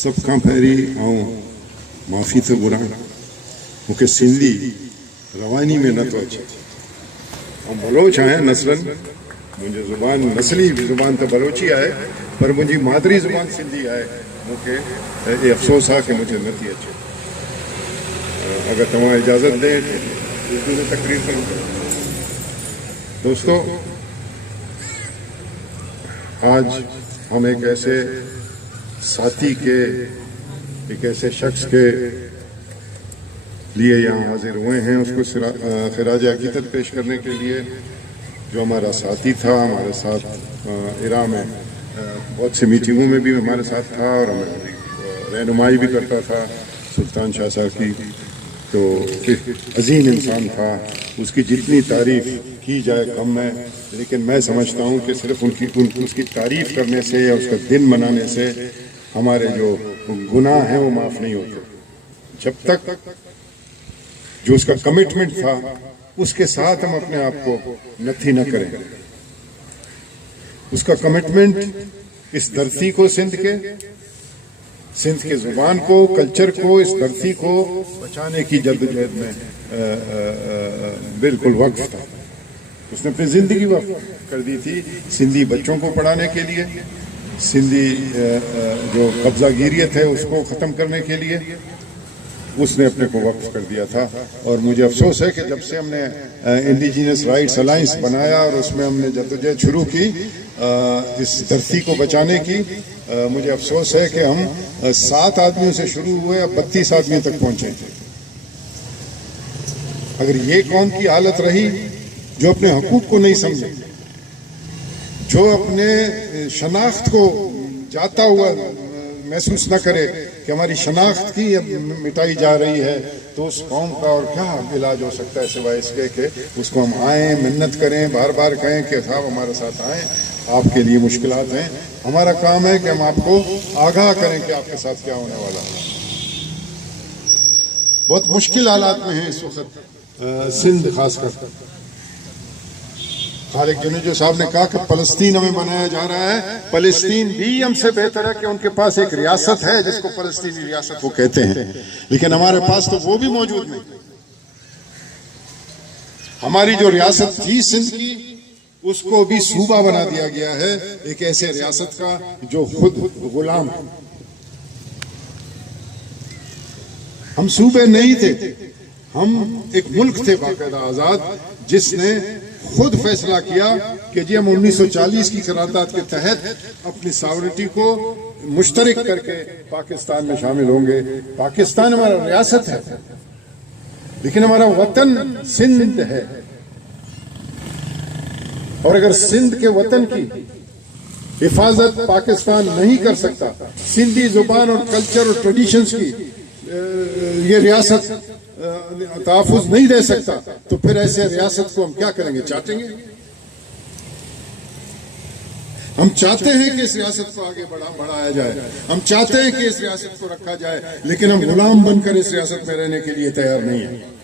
सब खां पहिरीं माफ़ी थो घुरां, मूंखे सिंधी रवानी में नथो अचे। ऐं बलोच आहियां नस्लन, मुंहिंजी ज़ुबान नस्ली ज़ुबान त बलोची आहे, पर मुंहिंजी मादरी ज़ुबान सिंधी आहे। मूंखे ये अफ़सोस आहे कि मुझे नथी अचे। अगर तव्हां इजाज़त दें उर्दू में तकरीर करूं। दोस्तों, आज हम एक ऐसे साथी के, एक ऐसे शख्स के लिए यहाँ हाजिर हुए हैं, उसको खिराज अकीदत पेश करने के लिए, जो हमारा साथी था, हमारे साथ इरा में बहुत सी मीटिंगों में भी हमारे साथ था और हमें रहनुमाई भी करता था, सुल्तान शाह साहब की। तो अजीम इंसान था, उसकी जितनी तारीफ़ की जाए कम है, लेकिन मैं समझता हूँ कि सिर्फ उसकी तारीफ़ करने से या उसका दिन मनाने से हमारे जो गुनाह हैं वो माफ़ नहीं होते। जब तक जो उसका कमिटमेंट था उसके साथ हम अपने आप को नथी न करें। उसका कमिटमेंट इस धरती को, सिंध के ज़ुबान को, कल्चर को, इस धरती को बचाने की जद्दोजहद में बिल्कुल वक्फ था। उसने अपनी ज़िंदगी वक्फ कर दी थी सिंधी बच्चों को पढ़ाने के लिए, सिंधी जो कब्ज़ागिरियत है उसको ख़त्म करने के लिए उसने अपने को वक्फ कर दिया था। और मुझे अफसोस है कि जब से हमने इंडिजिनस राइट्स अलायंस बनाया और उसमें हमने जद्दोजहद शुरू की इस धरती को बचाने की, मुझे अफसोस है कि हम 7 आदमियों से शुरू हुए, अब 32 आदमियों तक पहुंचे। अगर ये कौम की हालत रही जो अपने हकूक को नहीं समझे, जो अपने शनाख्त को जाता हुआ महसूस न करे कि हमारी शनाख्त की मिटाई जा रही है, तो उस कौम का और क्या इलाज हो सकता है सिवाय इसके कि उसको हम आएँ, मिन्नत करें, बार बार कहें कि साहब हमारे साथ आएँ, आपके लिए मुश्किलात हैं। हमारा काम है कि हम आपको आगाह करें कि आपके साथ क्या होने वाला है। बहुत मुश्किल हालात में है इस वक्त सिंध खासकर। खालिद जुनेजो साहब ने कहा कि फलस्तीन हमें बनाया जा रहा है, फलस्तीन भी हमसे बेहतर है कि उनके पास एक रियासत है जिसको फलस्तीनी रियासत वो कहते हैं, लेकिन हमारे पास तो वो भी मौजूद नहीं। हमारी जो रियासत थी सिंध की, उसको भी सूबा बना दिया गया है, एक ऐसे रियासत का जो खुद गुलाम है। हम सूबे नहीं थे, हम एक मुल्क थे बाकायदा आजाद, जिसने खुद फैसला किया कि जी हम 1940 की करारदाद के तहत अपनी सॉवरेनिटी को मुश्तरक करके पाकिस्तान में शामिल होंगे। पाकिस्तान हमारा रियासत है, लेकिन हमारा वतन सिंध है। और अगर सिंध के वतन की हिफाजत पाकिस्तान नहीं कर सकता, सिंधी जुबान और कल्चर और ट्रेडिशंस की ये रियासत तहफ़्फ़ुज़ नहीं दे सकता, तो फिर ऐसे रियासत को हम क्या करेंगे? चाटेंगे। हम चाहते हैं कि इस रियासत को आगे बढ़ाया जाए, हम चाहते हैं कि इस रियासत को रखा जाए, लेकिन हम गुलाम बनकर इस रियासत में रहने के लिए तैयार नहीं है।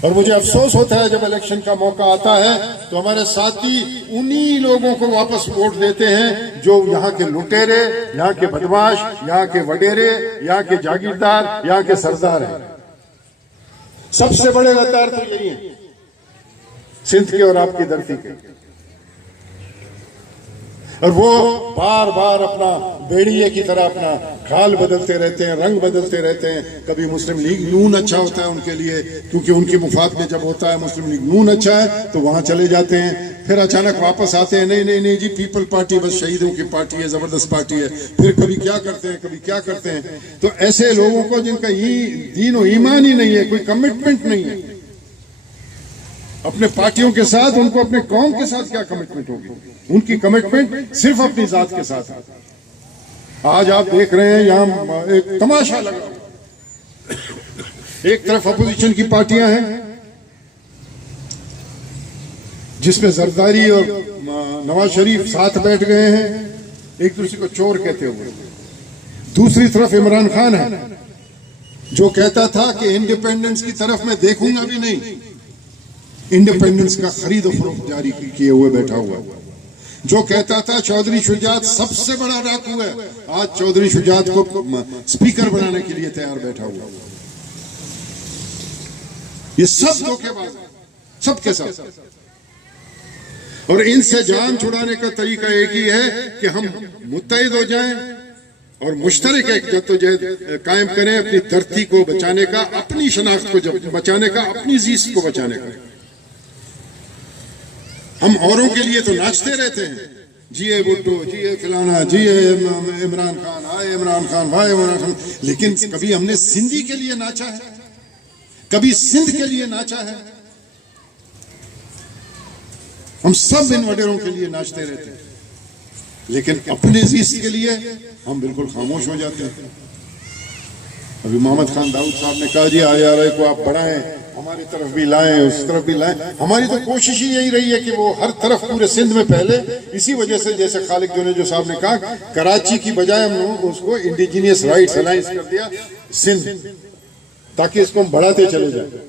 और मुझे अफसोस होता है जब इलेक्शन का मौका आता है तो हमारे साथी उन्हीं लोगों को वापस वोट देते हैं जो यहाँ के लुटेरे, यहाँ के बदमाश, यहाँ के वडेरे, यहाँ के जागीरदार, यहाँ के सरदार हैं। सबसे बड़े गद्दार तो यही हैं, सिंध के और आपकी धरती के। और वो बार बार अपना बेड़िए की तरह अपना खाल बदलते रहते हैं, रंग बदलते रहते हैं। कभी मुस्लिम लीग नून अच्छा होता है उनके लिए, क्योंकि उनकी मुफाद में जब होता है मुस्लिम लीग नून अच्छा है तो वहां चले जाते हैं, फिर अचानक वापस आते हैं, नहीं नहीं नहीं जी पीपल पार्टी बस शहीदों की पार्टी है, जबरदस्त पार्टी है। फिर कभी क्या करते हैं, कभी क्या करते हैं। तो ऐसे लोगों को जिनका दीन और ईमान ही नहीं है, कोई कमिटमेंट नहीं है अपने पार्टियों के साथ, उनको अपने कौम के साथ क्या कमिटमेंट होगी? उनकी कमिटमेंट सिर्फ अपनी जात के साथ है। आज आप देख रहे हैं यहाँ एक तमाशा लगा, एक तरफ अपोजिशन की पार्टियां हैं जिसमें जरदारी और नवाज शरीफ साथ बैठ गए हैं, एक दूसरे को चोर कहते हुए। दूसरी तरफ इमरान खान है जो कहता था कि इंडिपेंडेंस की तरफ मैं देखूंगा भी नहीं, इंडिपेंडेंस का खरीद और फरोख्त जारी किए हुए बैठा हुआ है। जो कहता था चौधरी शुजात सबसे बड़ा डाकू है, आज चौधरी शुजात को स्पीकर बनाने के लिए तैयार बैठा हुआ। ये सब धोखेबाज, सबके साथ। और इनसे जान छुड़ाने का तरीका एक ही है कि हम मुत्तहिद हो जाएं और मुश्तरक एक जद्दोजहद कायम करें, अपनी धरती को बचाने का, अपनी शनाख्त को बचाने का, अपनी जीत को बचाने का। हम औरों के लिए तो नाचते रहते हैं, जिए भुट्टो, जिए फलाना, जिए इमरान खान, आए इमरान खान, भाई इमरान खान, लेकिन कभी हमने सिंधी के लिए नाचा है? कभी सिंध के लिए नाचा है? हम सब इन वडेरों के लिए नाचते रहते हैं, लेकिन अपने जीत के लिए हम बिल्कुल खामोश हो जाते हैं। अभी मोहम्मद खान दाऊद साहब ने कहा जी IRA को आप बढ़ाएं, हमारी तरफ भी लाएं, उस तरफ भी लाएं। हमारी तो कोशिश ही यही रही है कि वो हर तरफ पूरे सिंध में पहले। इसी वजह से जैसे खालिद जुनेजो साहब ने कहा, कराची की बजाय हम लोगों को उसको इंडिजीनियस राइट्स अलायंस कर दिया सिंध, ताकि इसको हम बढ़ाते चले जाए।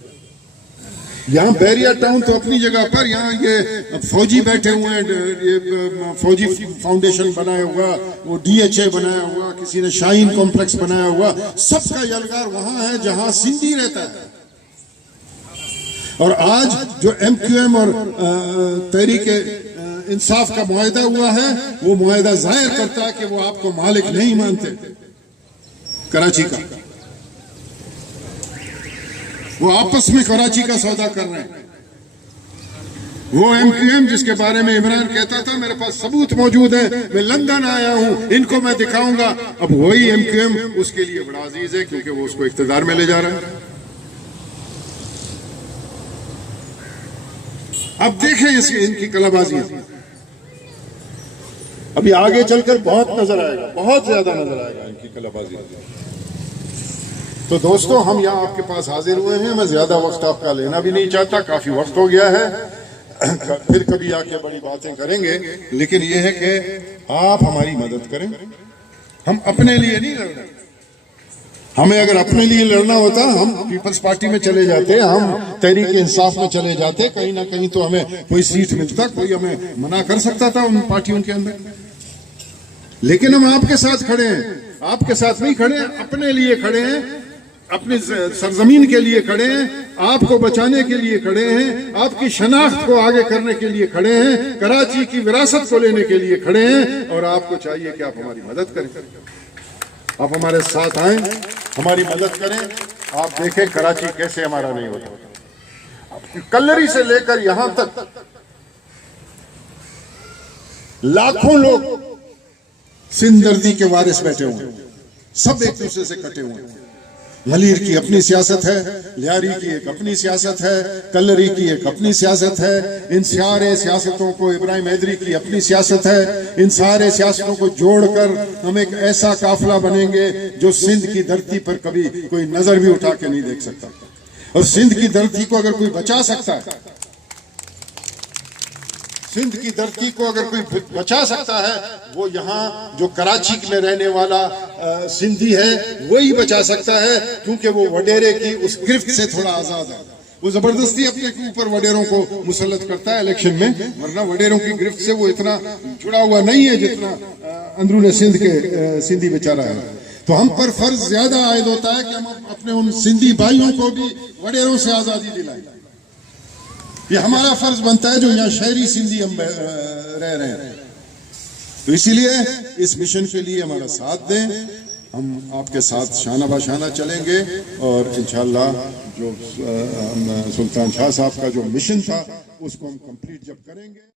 यहाँ बैरिया टाउन तो अपनी जगह पर, यहाँ ये फौजी बैठे हुए हैं, ये फौजी फाउंडेशन बनाया हुआ, वो DHA बनाया हुआ, किसी ने शाहीन कॉम्प्लेक्स बनाया हुआ, सबका यलगार वहां है जहां सिंधी रहता है। और आज जो MQM और तहरीक इंसाफ का मुआहदा हुआ है, वो मुआहदा जाहिर करता है कि वो आपको मालिक नहीं मानते कराची का। वो आपस में कराची का सौदा कर रहे हैं। वो MQM जिसके बारे में इमरान कहता था मेरे पास सबूत मौजूद है, मैं लंदन आया हूं, इनको मैं दिखाऊंगा, अब वही MQM उसके लिए बड़ा अजीज है क्योंकि वो उसको इख्तिदार में ले जा रहा है। अब देखें इनकी कलाबाजी, अभी आगे चलकर बहुत नजर आएगा, बहुत ज्यादा नजर आएगा इनकी कलाबाजी। तो दोस्तों, हम यहाँ आपके पास हाजिर हुए हैं, मैं ज्यादा वक्त आपका लेना भी नहीं चाहता, काफी वक्त हो गया है, फिर कभी आके बड़ी बातें करेंगे। लेकिन यह है कि आप हमारी मदद करें, हम अपने लिए नहीं लड़ रहे। हमें अगर अपने लिए लड़ना होता हम पीपल्स पार्टी में चले जाते, हम तहरीक इंसाफ में चले जाते, कहीं ना कहीं तो हमें कोई सीट मिलता, कोई हमें मना कर सकता था उन पार्टियों के अंदर। लेकिन हम आपके साथ खड़े हैं, आपके साथ नहीं खड़े, अपने लिए खड़े हैं, अपनी सरजमीन के लिए खड़े हैं, आपको बचाने के लिए खड़े हैं, आपकी शनाख्त को आगे करने के लिए खड़े हैं, कराची की विरासत को लेने के लिए खड़े हैं। और आपको चाहिए कि आप हमारी मदद करें, आप हमारे साथ आए, हमारी मदद करें। आप देखें कराची कैसे हमारा नहीं होता। कल्लरी से लेकर यहां तक लाखों लोग सिंदर्दी के वारिस बैठे हुए हैं, सब एक दूसरे से कटे हुए हैं। मलीर की अपनी सियासत है, लियारी की एक अपनी सियासत है, कल्लरी की एक अपनी सियासत है। इन सारे सियासतों को, इब्राहिम हैदरी की अपनी सियासत है, इन सारे सियासतों को जोड़कर हम एक ऐसा काफिला बनेंगे जो सिंध की धरती पर कभी कोई नजर भी उठा के नहीं देख सकता। और सिंध की धरती को अगर कोई बचा सकता है, सिंध की धरती को अगर कोई बचा सकता है, वो यहाँ जो कराची में रहने वाला सिंधी है वही बचा सकता है, क्योंकि वो वडेरे की उस गिरफ्त से थोड़ा आजाद है। वो जबरदस्ती अपने ऊपर वडेरों को मुसल्लत करता है इलेक्शन में, वरना वडेरों की गिरफ्त से वो इतना जुड़ा हुआ नहीं है जितना अंदरूने सिंध के सिंधी बेचारा है। तो हम पर फर्ज ज्यादा आयद होता है कि हम अपने उन सिंधी भाइयों को भी वडेरों से आजादी दिलाएं। ये हमारा फर्ज बनता है जो यहाँ शहरी सिंधी हम रह रहे हैं। तो इसीलिए इस मिशन के लिए हमारा साथ दें, हम आपके साथ शाना बाशाना चलेंगे और इंशाअल्लाह जो सुल्तान शाह साहब का जो मिशन था उसको हम कंप्लीट जब करेंगे।